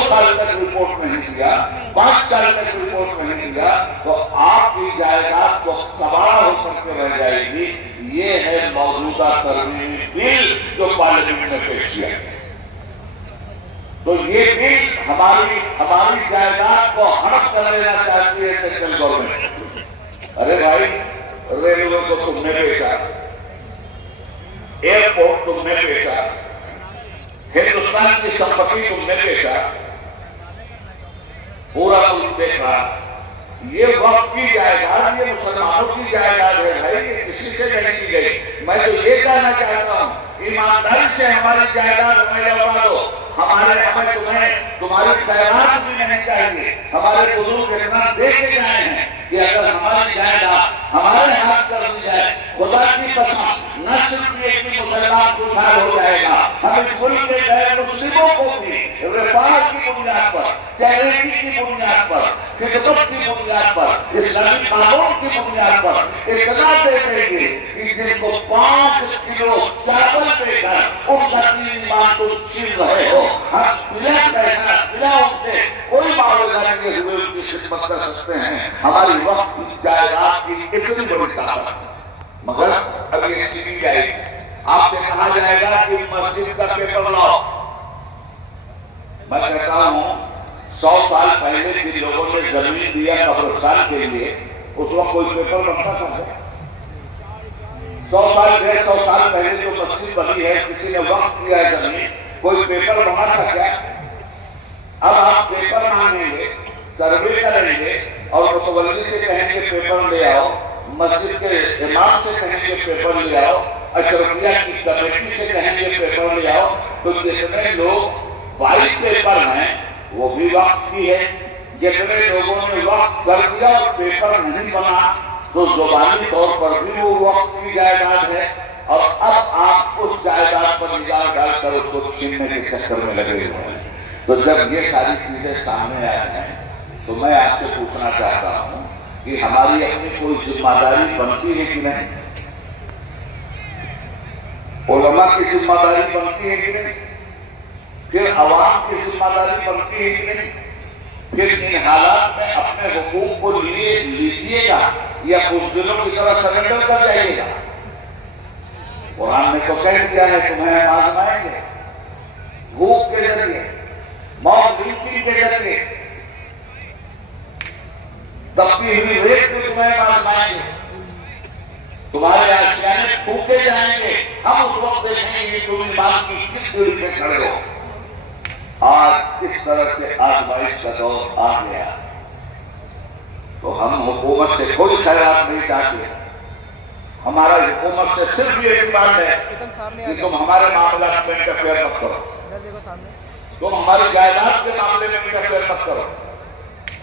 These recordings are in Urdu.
سال تک رپورٹ نہیں دیا، 5 سال تک رپورٹ نہیں دیا، تو آپ کی جائیداد تو تباہ ہو کر کے رہ جائے گی۔ یہ ہے موجودہ ترمیمی بل جو پارلیمنٹ میں پیش کیا گیا۔ تو یہ بل ہماری جائیداد کو ہڑپ کر لینا چاہتی ہے سینٹرل گورنمنٹ۔ ارے بھائی، ریلوے کو تم نے بیچا، ایئرپورٹ تم نے بیچا، ہندوستان کی سمپتی تم نے بیچا، پورا ملک دیکھا۔ یہ وقت کی جائیداد، یہ مسلمانوں کی جائیداد ہے بھائی، یہ کسی سے نہیں کی گئی۔ میں تو یہ کہنا چاہتا ہوں، ایمانداری سے ہماری جائیداد ہمیں لوٹا دو۔ ہمیں تمہاری خیرات بھی نہیں چاہیے۔ ہمارے بزرگ اتنا دے کے گئے ہیں کہ اگر ہماری جائیداد ہمارے ہاتھ کر دی جائے، خدا کی قسم نہ صرف یہ کہ مسلمان خوشحال ہو جائے گا، ہم اس ملک کے غیر مسلموں کو بھی رفاہ کی بنیاد پر، چیریٹی کی بنیاد پر، خدمت کی بنیاد پر، اسلامی قانون کی بنیاد پر اتنا دے دیں گے کہ جن کو 5 کلو چاول دے کر ان کا ایمان تو چھین رہے ہو، ہم بلا پیسہ بلا ان سے کوئی معاوضہ نہیں ہوئے ان کی خدمت کر سکتے ہیں۔ ہماری وقت کی جائیداد کی اتنی بڑی طاقت ہے، مگر اب یہ چھینی جائے گی۔ آپ سے کہا جائے گا کہ مسجد کا پیپر لاؤ۔ میں کہتا ہوں 100 سال پہلے جن لوگوں نے زمین دیا قبرستان کے لیے، اس وقت کوئی پیپر بنتا تھا؟ 100 سال 150 سال پہلے جو مسجد بنی ہے، کسی نے وقت دیا ہے زمین، کوئی پیپر بنا تھا کیا؟ اب آپ پیپر مانگیں گے، سروے کریں گے اور متولی سے کہیں گے پیپر لے آؤ، مسجد کے امام سے کہیں گے پیپر لے آؤ، اشرفیہ کی کمیٹی سے کہیں گے پیپر لے آؤ، تو جتنے لوگ وائٹ پیپر ہیں وہ بھی وقت کی ہے۔ جتنے لوگوں نے وقت کر دیا اور پیپر نہیں بنا تو زبانی طور پر بھی وہ وقت کی جائیداد ہے، اور اب آپ اس جائیداد پر نگاہ ڈال کر اس کو چھیننے کے چکر میں لگے ہوئے ہیں۔ تو جب یہ ساری چیزیں سامنے آئی ہیں تو میں آپ سے پوچھنا چاہتا ہوں کہ ہماری اپنی کوئی ذمہ داری بنتی ہے کہ نہیں؟ علماء کی ذمہ داری بنتی ہے کہ نہیں؟ پھر عوام کی ذمہ داری بنتی ہے کہ نہیں؟ پھر ان حالات میں اپنے حقوق کو لیجیے گا یا بزدلوں کی طرح سرنڈر کر جائیے گا؟ قرآن نے تو کہہ دیا ہے تمہیں آزمائیں گے، بھوک کے ذریعے، موت ملکی کے ذریعے، دبی ہوئی ریت کو تمہیں آزمائیں گے، تمہارے آشیانے پھونکے جائیں گے۔ ہم اس وقت دیکھیں گے کہ تم ایمان کی کس سیڑھی پہ کھڑے ہو۔ آج اس طرح سے آزمائش کا دور آ گیا تو ہم حکومت سے کوئی خیرات نہیں چاہتے۔ ہمارا حکومت سے صرف یہ ڈیمانڈ ہے کہ تم ہمارے معاملات میں انٹرفیئر مت کرو، تم ہماری جائیداد کے معاملے میں انٹرفیئر مت کرو۔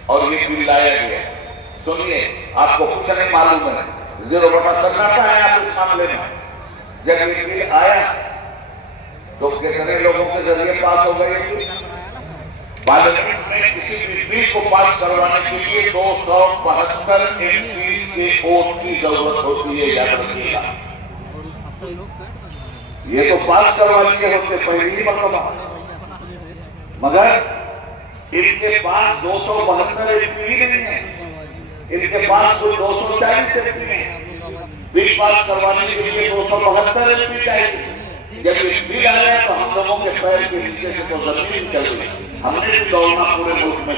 اور یہ بل لایا گیا، سنیے، آپ کو کچھ نہیں معلوم ہے، 0 سناٹا ہے آپ اس معاملے میں۔ جب یہ بل آیا تو کتنے لوگوں کے ذریعے پاس ہو گئے؟ پارلیمنٹ میں کسی بھی بل کو پاس کروانے کے لیے 272 MP کے ووٹ کی ضرورت ہوتی ہے، یاد رکھیے گا۔ یہ تو پاس کروا لیے ہوتے پہلی مرتبہ، مگر ان کے پاس 272 MP نہیں ہے، ان کے پاس کوئی 240 MP ہیں۔ بل پاس کروانے کے لیے 272 MP چاہیے۔ جب یہ بل آیا تو ہم لوگوں کے پیر کے نیچے سے تو زمین چل گئی، ہم نے بھی دوڑنا پورے ملک میں